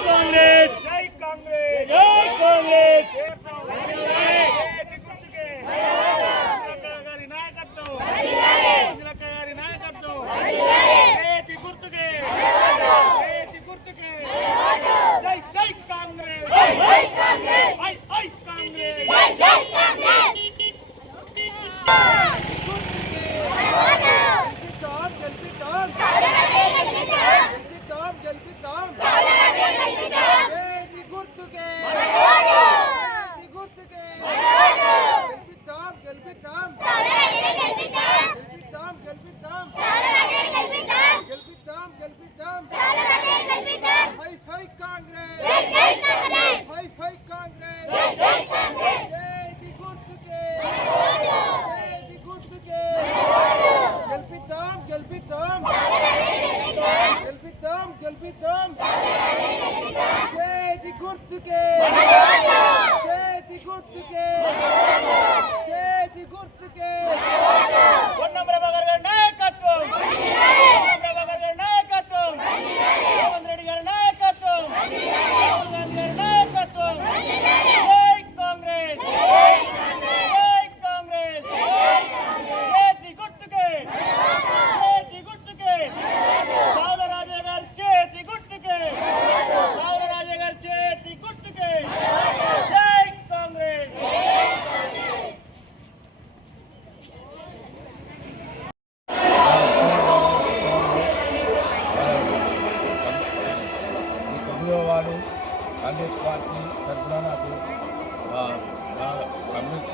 కాంగ్రెస్ జై కాంగ్రెస్ జై కాంగ్రెస్ గారి నాయకత్వం ఇందిరక్క గారి నాయకత్వం చేతి గుర్తుకే చేతి గుర్తుకే జై జై కాంగ్రెస్ జై జై కాంగ్రెస్ గెలిపిద్దాం గెలిపిద్దాం గెలిపిద్దాం గెలిపిద్దాం చేతి గుర్తుకే చేతి గుర్తుకే చేతి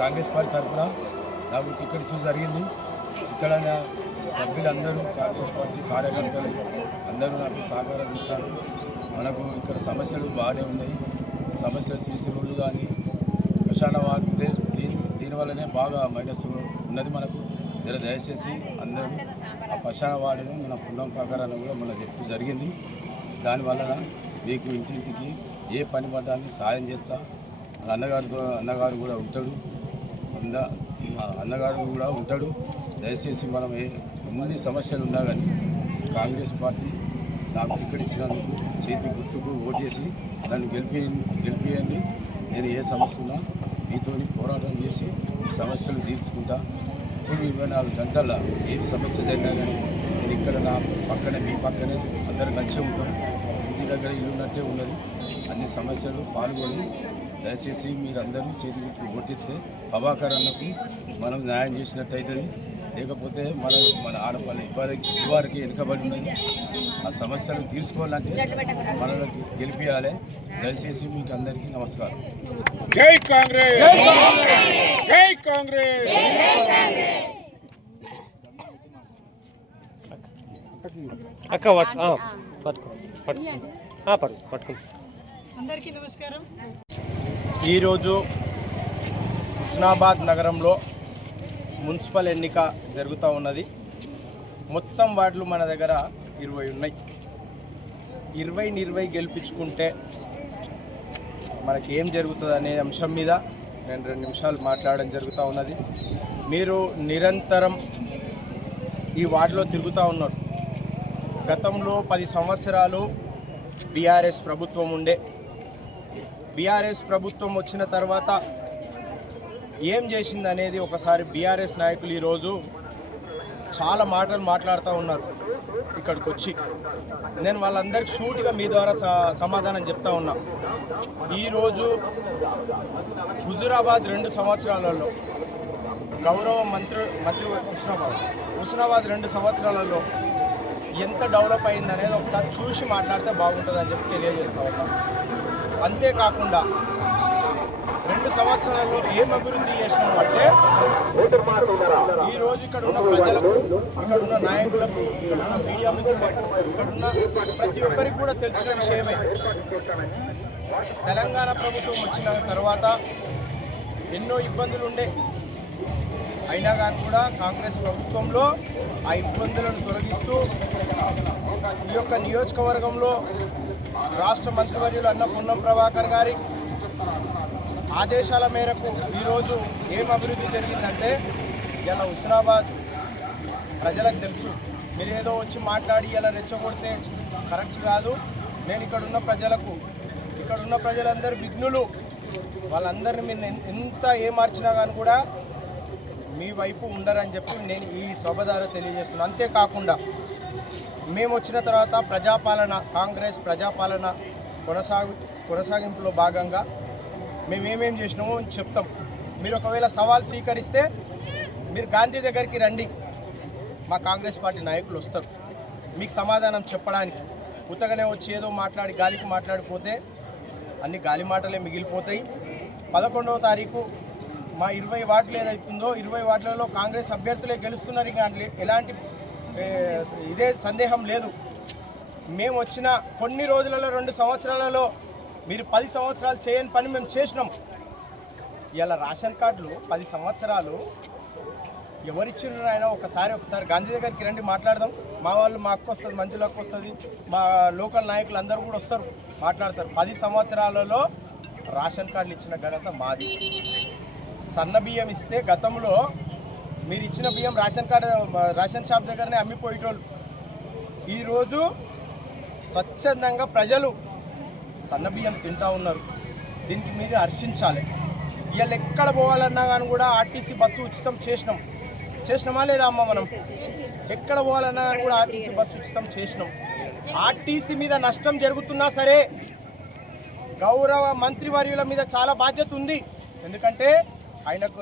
కాంగ్రెస్ పార్టీ తరఫున నాకు టికెట్స్ జరిగింది. ఇక్కడ సభ్యులందరూ కాంగ్రెస్ పార్టీ కార్యకర్తలు అందరూ నాకు సహకారం ఇస్తారు మనకు ఇక్కడ సమస్యలు బాగానే ఉన్నాయి. సమస్యలు సీసీ రోడ్లు కానీ శ్మశాన వార్డు దీని దీనివల్లనే బాగా మైనస్ ఉన్నది మనకు. జర దయచేసి అందరూ ఆ శ్మశాన వార్డును మన పుణ్యం ప్రకారాన్ని కూడా మనకు చెప్పు జరిగింది. దానివలన మీకు ఇంటింటికి ఏ పని పడ్డానికి సాయం చేస్తా. అన్నగారు అన్నగారు కూడా ఉంటాడు. అంద మా అన్నగారు కూడా ఉంటాడు. దయచేసి మనం ఏ ఎన్ని సమస్యలు ఉన్నా కానీ కాంగ్రెస్ పార్టీ నాకు టికెట్ ఇచ్చినందుకు చేతి గుర్తుకు ఓటు చేసి నన్ను గెలిపి గెలిపియండి. నేను ఏ సమస్య ఉన్నా మీతోని పోరాటం చేసి సమస్యలు తీర్చుకుంటా. ఇప్పుడు ఇరవై నాలుగు గంటల ఏ సమస్య జరిగినా కానీ నేను ఇక్కడ నా పక్కనే మీ పక్కనే అందరం కలిసి ఉంటాం. ఇంటి దగ్గర ఇల్లున్నట్టే ఉన్నది. అన్ని సమస్యలు పాల్గొని దయచేసి మీరందరూ చేతి గుర్తుకు ఓటిస్తే ప్రభాకర్ అన్నకు మనం న్యాయం చేసినట్టు అవుతుంది లేకపోతే మన మన ఆడపల్లి ఇవ్వరికి ఇవ్వరికి వెనుకబడి ఉన్నది. ఆ సమస్యలు తీర్చుకోవాలంటే మనకి గెలిపించాలి దయచేసి మీకు అందరికీ నమస్కారం. జై కాంగ్రెస్! జై కాంగ్రెస్! అక్క పట్టు ఆ, పట్టుకో పట్టు ఆ, పట్టు పట్టుకో. అందరికీ నమస్కారం. ఈరోజు హుస్నాబాద్ నగరంలో మున్సిపల్ ఎన్నిక జరుగుతూ ఉన్నది. మొత్తం వార్డులు మన దగ్గర ఇరవై ఉన్నాయి. ఇరవై ఇరవై గెలిపించుకుంటే మనకి ఏం జరుగుతుంది అనే అంశం మీద నేను రెండు నిమిషాలు మాట్లాడడం జరుగుతూ ఉన్నది. మీరు నిరంతరం ఈ వార్డులో తిరుగుతూ ఉన్నారు. గతంలో పది సంవత్సరాలు బీఆర్ఎస్ ప్రభుత్వం ఉండే బీఆర్ఎస్ ప్రభుత్వం వచ్చిన తర్వాత ఏం చేసింది అనేది ఒకసారి బీఆర్ఎస్ నాయకులు ఈరోజు చాలా మాటలు మాట్లాడుతూ ఉన్నారు ఇక్కడికి వచ్చి నేను వాళ్ళందరికీ సూటిగా మీ ద్వారా స- సమాధానం చెప్తా ఉన్నా. ఈరోజు హుజురాబాద్ రెండు సంవత్సరాలలో గౌరవ మంత్రి మంత్రి హుస్నాబాద్ హుస్నాబాద్ రెండు సంవత్సరాలలో ఎంత డెవలప్ అయిందనేది ఒకసారి చూసి మాట్లాడితే బాగుంటుందని చెప్పి తెలియజేస్తా ఉన్నాం. అంతేకాకుండా రెండు సంవత్సరాలలో ఏం అభివృద్ధి చేసినాము అంటే ఈ రోజు ఇక్కడ ఉన్న ప్రజలకు ఇక్కడ ఉన్న నాయకులకు ఇక్కడ ఉన్న మీడియా మిత్రులకు ఇక్కడ ఉన్న ప్రతి ఒక్కరికి కూడా తెలిసిన విషయమే. తెలంగాణ ప్రభుత్వం వచ్చిన తర్వాత ఎన్నో ఇబ్బందులు ఉండే. అయినా కానీ కూడా కాంగ్రెస్ ప్రభుత్వంలో ఆ ఇబ్బందులను తొలగిస్తూ ఈ యొక్క నియోజకవర్గంలో రాష్ట్ర మంత్రివర్యులు అన్న పొన్నం ప్రభాకర్ గారి ఆదేశాల మేరకు ఈరోజు ఏం అభివృద్ధి జరిగిందంటే ఇలా హుస్నాబాద్ ప్రజలకు తెలుసు. మీరు ఏదో వచ్చి మాట్లాడి ఇలా రెచ్చగొడితే కరెక్ట్ కాదు. నేను ఇక్కడున్న ప్రజలకు ఇక్కడున్న ప్రజలందరూ విఘ్నులు. వాళ్ళందరినీ మీరు ఎంత ఏమార్చినా కానీ కూడా మీ వైపు ఉండరని చెప్పి నేను ఈ సభ ద్వారా తెలియజేస్తున్నాను అంతేకాకుండా మేము వచ్చిన తర్వాత ప్రజాపాలన కాంగ్రెస్ ప్రజాపాలన కొనసాగు కొనసాగింపులో భాగంగా మేము ఏమేం చేసినామో చెప్తాం. మీరు ఒకవేళ సవాల్ స్వీకరిస్తే మీరు గాంధీ దగ్గరికి రండి. మా కాంగ్రెస్ పార్టీ నాయకులు వస్తారు. మీకు సమాధానం చెప్పడానికి. ఉత్తగానే వచ్చి ఏదో మాట్లాడి గాలికి మాట్లాడిపోతే అన్ని గాలి మాటలే మిగిలిపోతాయి. పదకొండవ తారీఖు మా ఇరవై వార్డులు ఏదైతుందో ఇరవై వార్డులలో కాంగ్రెస్ అభ్యర్థులే గెలుస్తున్నారు. ఇంకా ఎలాంటి ఇదే సందేహం లేదు. మేము వచ్చిన కొన్ని రోజులలో రెండు సంవత్సరాలలో మీరు పది సంవత్సరాలు చేయని పని మేము చేసినాం. ఇలా రేషన్ కార్డులు పది సంవత్సరాలు ఎవరిచ్చిన ఆయన? ఒకసారి ఒకసారి గాంధీ దగ్గరికి రండి మాట్లాడదాం. మా వాళ్ళు మా అక్క వస్తుంది మంజుల వస్తుంది. మా లోకల్ నాయకులు అందరూ కూడా వస్తారు మాట్లాడతారు. పది సంవత్సరాలలో రేషన్ కార్డులు ఇచ్చిన ఘనత మాది. సన్న బియ్యం ఇస్తే గతంలో మీరు ఇచ్చిన బియ్యం రేషన్ కార్డు రేషన్ షాప్ దగ్గరనే అమ్మిపోయేటోళ్ళు. ఈరోజు స్వచ్ఛందంగా ప్రజలు సన్న బియ్యం తింటా ఉన్నారు. దీనికి మీరు హర్షించాలి. వీళ్ళు ఎక్కడ పోవాలన్నా కానీ కూడా ఆర్టీసీ బస్సు ఉచితం చేసినాం. చేసినామా లేదా అమ్మ మనం? ఎక్కడ పోవాలన్నా కానీ కూడా ఆర్టీసీ బస్సు ఉచితం చేసినాం. ఆర్టీసీ మీద నష్టం జరుగుతున్నా సరే గౌరవ మంత్రివర్యుల మీద చాలా బాధ్యత ఉంది. ఎందుకంటే ఆయనకు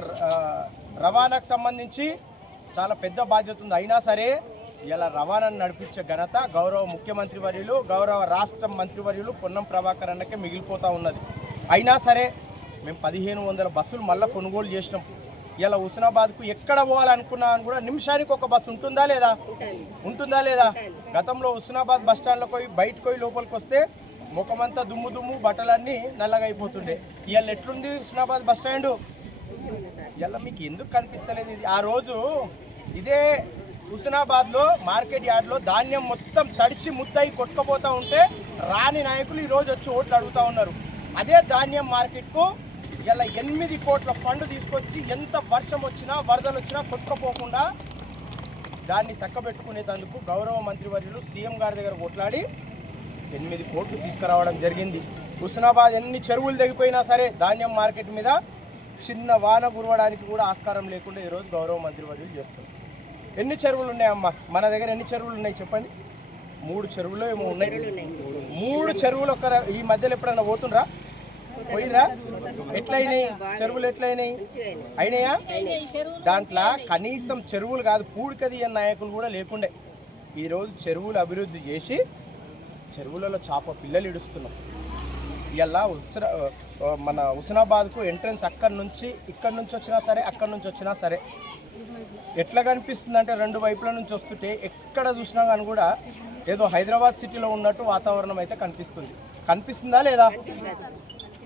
రవాణాకు సంబంధించి చాలా పెద్ద బాధ్యత ఉంది. అయినా సరే ఇలా రవాణాను నడిపించే ఘనత గౌరవ ముఖ్యమంత్రి వర్యులు గౌరవ రాష్ట్ర మంత్రివర్యులు పొన్నం ప్రభాకర్ అన్నకే మిగిలిపోతూ ఉన్నది. అయినా సరే మేము పదిహేను వందల బస్సులు మళ్ళీ కొనుగోలు చేసినాం. ఇలా హుస్నాబాద్కు ఎక్కడ పోవాలనుకున్నా అని కూడా నిమిషానికి ఒక బస్సు ఉంటుందా లేదా? ఉంటుందా లేదా? గతంలో హుస్నాబాద్ బస్ స్టాండ్లో పోయి బయటకు పోయి లోపలికి వస్తే ముఖమంతా దుమ్ము దుమ్ము బట్టలన్నీ నల్లగా అయిపోతుండే. ఇవాళ ఎట్లుంది హుస్నాబాద్ బస్ స్టాండ్? ఇలా మీకు ఎందుకు కనిపిస్తలేదు ఇది? ఆ రోజు ఇదే హుస్నాబాద్లో మార్కెట్ యార్డ్లో ధాన్యం మొత్తం తడిచి ముద్దయి కొట్టుకుపోతూ ఉంటే రాని నాయకులు ఈరోజు వచ్చి ఓట్లు అడుగుతా ఉన్నారు. అదే ధాన్యం మార్కెట్కు ఇలా ఎనిమిది కోట్ల ఫండ్ తీసుకొచ్చి ఎంత వర్షం వచ్చినా వరదలు వచ్చినా కొట్టుకుపోకుండా దాన్ని చక్కబెట్టుకునేందుకు గౌరవ మంత్రివర్యులు సీఎం గారి దగ్గర కొట్లాడి ఎనిమిది కోట్లు తీసుకురావడం జరిగింది. హుస్నాబాద్ ఎన్ని చెరువులు తెగిపోయినా సరే ధాన్యం మార్కెట్ మీద చిన్న వాన కురవడానికి కూడా ఆస్కారం లేకుండా ఈరోజు గౌరవ మంత్రివర్యులు చేస్తున్నారు. ఎన్ని చెరువులు ఉన్నాయమ్మా మన దగ్గర ఎన్ని చెరువులు ఉన్నాయి చెప్పండి? మూడు చెరువులు ఏమో ఉన్నాయి. మూడు చెరువులు ఒక ఈ మధ్యలో ఎప్పుడైనా పోతుండ్రా? పోయిరా ఎట్లయినాయి? చెరువులు ఎట్లయినాయి? అయినాయా? దాంట్లో కనీసం చెరువులు కాదు పూడికది అన్న నాయకులు కూడా లేకుండే. ఈరోజు చెరువులు అభివృద్ధి చేసి చెరువులలో చేప పిల్లలు ఇడుస్తున్నాం. ఇలా ఉస్రా మన హుస్నాబాద్కు ఎంట్రన్స్ అక్కడి నుంచి ఇక్కడి నుంచి వచ్చినా సరే అక్కడి నుంచి వచ్చినా సరే. ఎట్లా కనిపిస్తుంది అంటే రెండు వైపుల నుంచి వస్తుంటే ఎక్కడ చూసినా కానీ కూడా ఏదో హైదరాబాద్ సిటీలో ఉన్నట్టు వాతావరణం అయితే కనిపిస్తుంది. కనిపిస్తుందా లేదా?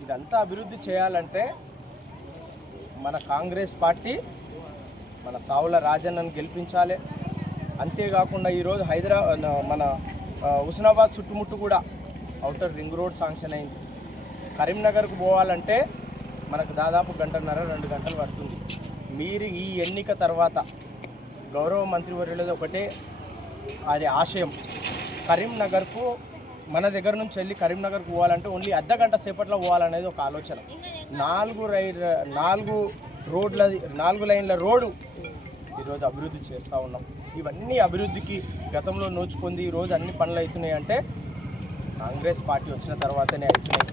ఇదంతా అభివృద్ధి చేయాలంటే మన కాంగ్రెస్ పార్టీ మన సావుల రాజన్నను గెలిపించాలి. అంతేకాకుండా ఈరోజు హైదరాబాద్ మన హుస్నాబాద్ చుట్టుముట్టు కూడా అవుటర్ రింగ్ రోడ్ శాంక్షన్ అయింది. కరీంనగర్కు పోవాలంటే మనకు దాదాపు గంటన్నర రెండు గంటలు పడుతుంది. మీరు ఈ ఎన్నిక తర్వాత గౌరవ మంత్రివర్యులది ఒకటే అది ఆశయం. కరీంనగర్కు మన దగ్గర నుంచి వెళ్ళి కరీంనగర్కు పోవాలంటే ఓన్లీ అర్ధ గంట సేపట్లో పోవాలనేది ఒక ఆలోచన. నాలుగు రై నాలుగు రోడ్ల నాలుగు లైన్ల రోడ్డు ఈరోజు అభివృద్ధి చేస్తూ ఉన్నాం. ఇవన్నీ అభివృద్ధికి గతంలో నోచుకుంది ఈరోజు అన్ని పనులు అవుతున్నాయి అంటే కాంగ్రెస్ పార్టీ వచ్చిన తర్వాతనే అవుతున్నాయి.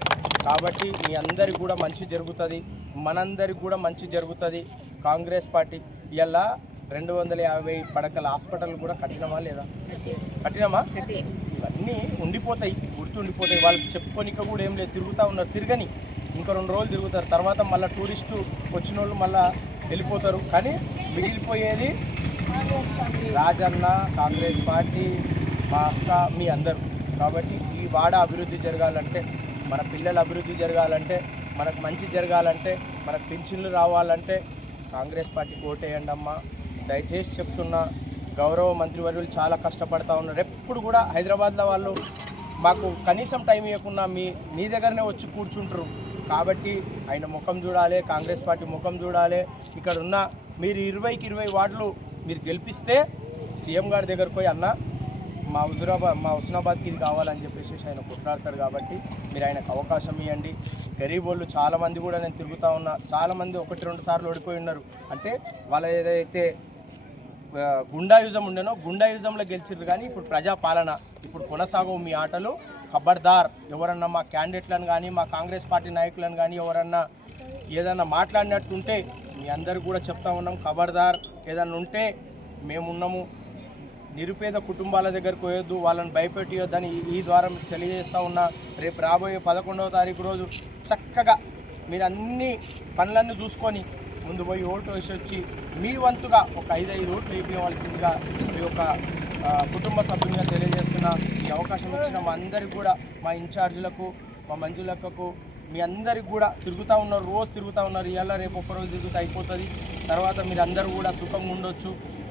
కాబట్టి మీ అందరికి కూడా మంచి జరుగుతుంది. మనందరికి కూడా మంచి జరుగుతుంది. కాంగ్రెస్ పార్టీ ఇలా రెండు వందల యాభై పడకల హాస్పిటల్ కూడా కట్టినమా లేదా? కట్టినమా? ఇవన్నీ ఉండిపోతాయి. గుర్తుండిపోతాయి వాళ్ళకి చెప్పుకోనిక కూడా ఏం లేదు. తిరుగుతూ ఉన్నారు. తిరగని ఇంకా రెండు రోజులు తిరుగుతారు. తర్వాత మళ్ళీ టూరిస్టు వచ్చిన వాళ్ళు మళ్ళీ వెళ్ళిపోతారు. కానీ మిగిలిపోయేది రాజన్న కాంగ్రెస్ పార్టీ మా అక్క మీ అందరూ. కాబట్టి ఈ వాడ అభివృద్ధి జరగాలంటే మన పిల్లల అభివృద్ధి జరగాలంటే మనకు మంచి జరగాలంటే మనకు పెన్షన్లు రావాలంటే కాంగ్రెస్ పార్టీ ఓటేయండి అమ్మా. దయచేసి చెప్తున్నా గౌరవ మంత్రివర్యులు చాలా కష్టపడతా ఉన్నారు. ఎప్పుడు కూడా హైదరాబాద్లో వాళ్ళు మాకు కనీసం టైం ఇవ్వకుండా మీ మీ దగ్గరనే వచ్చి కూర్చుంటారు కాబట్టి ఆయన ముఖం చూడాలి కాంగ్రెస్ పార్టీ ముఖం చూడాలి. ఇక్కడ ఉన్న మీరు ఇరవైకి ఇరవై వార్డులు మీరు గెలిపిస్తే సీఎం గారి దగ్గరకు పోయి అన్న మా హుజురాబాద్ మా హుస్నాబాద్కి ఇది కావాలని చెప్పేసి ఆయన కొట్లాడతారు కాబట్టి మీరు ఆయనకు అవకాశం ఇవ్వండి గరీబ్ వాళ్ళు చాలామంది కూడా నేను తిరుగుతూ ఉన్నా చాలామంది ఒకటి రెండు సార్లు ఓడిపోయి ఉన్నారు. అంటే వాళ్ళ ఏదైతే గుండాయుజం ఉండేనో గుండాయుజంలో గెలిచిర్రు కానీ ఇప్పుడు ప్రజాపాలన ఇప్పుడు కొనసాగవు మీ ఆటలు. ఖబర్దార్ ఎవరన్నా మా క్యాండిడేట్లను కానీ మా కాంగ్రెస్ పార్టీ నాయకులను కానీ ఎవరన్నా ఏదన్నా మాట్లాడినట్టుంటే మీ అందరు కూడా చెప్తా ఉన్నాం ఖబర్దార్ ఏదన్నా ఉంటే మేమున్నాము. నిరుపేద కుటుంబాల దగ్గరకు పోయొద్దు వాళ్ళని భయపెట్టియొద్దని ఈ- ఈ ద్వారా మీకు ఉన్నా. రేపు రాబోయే పదకొండవ తారీఖు రోజు చక్కగా మీరు అన్ని పనులన్నీ చూసుకొని ముందు పోయి ఓటు వేసి వచ్చి మీ వంతుగా ఒక ఐదైదు ఓట్లు వేయించవలసిందిగా మీ యొక్క కుటుంబ సభ్యులుగా తెలియజేస్తున్న. ఈ అవకాశం ఇచ్చిన మా అందరికి కూడా మా ఇన్ఛార్జీలకు మా మంజులక్కకు మీ అందరికి కూడా తిరుగుతూ ఉన్నారు రోజు తిరుగుతూ ఉన్నారు. ఇవాళ రేపు ఒక్కరోజు తిరుగుతూ అయిపోతుంది. తర్వాత మీరు అందరూ కూడా సుఖంగా ఉండొచ్చు.